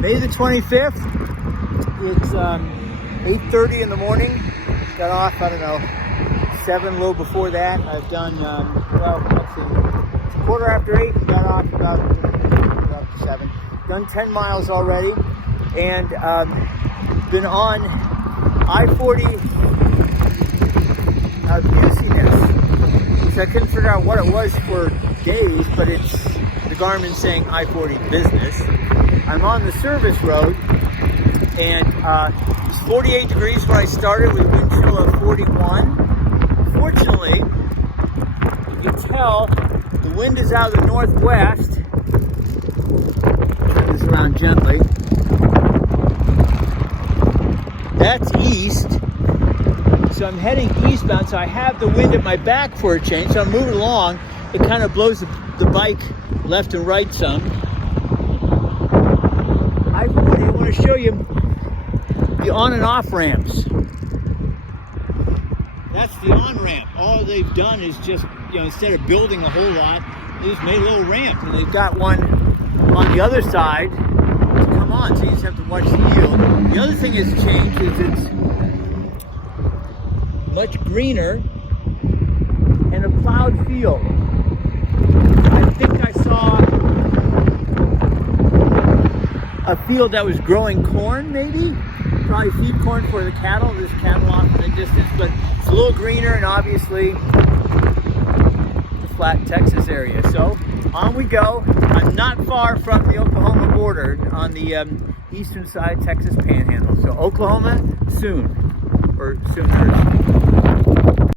May the 25th. It's 8:30 in the morning. Got off, I don't know, 7, a little before that. I've done, well, let's see, it's 8:15. Got off about 7. Done 10 miles already. And been on I-40 business, which I couldn't figure out what it was for days, but it's the Garmin saying I-40 business. I'm on the service road, and it's 48 degrees where I started with a wind chill of 41. Fortunately, you can tell the wind is out of the northwest. Turn this around gently. That's east. So I'm heading eastbound, so I have the wind at my back for a change. So I'm moving along. It kind of blows the bike left and right some. I want to show you the on and off ramps. That's the on ramp. All they've done is just, instead of building a whole lot, they just made a little ramp, and they've got one on the other side to come on, so you just have to watch the yield. The other thing that's changed is it's much greener and a plowed field. I think I saw a field that was growing corn, maybe? Probably feed corn for the cattle. There's cattle off in the distance, but it's a little greener and obviously the flat Texas area. So on we go. I'm not far from the Oklahoma border on the eastern side Texas panhandle. So Oklahoma soon, or sooner.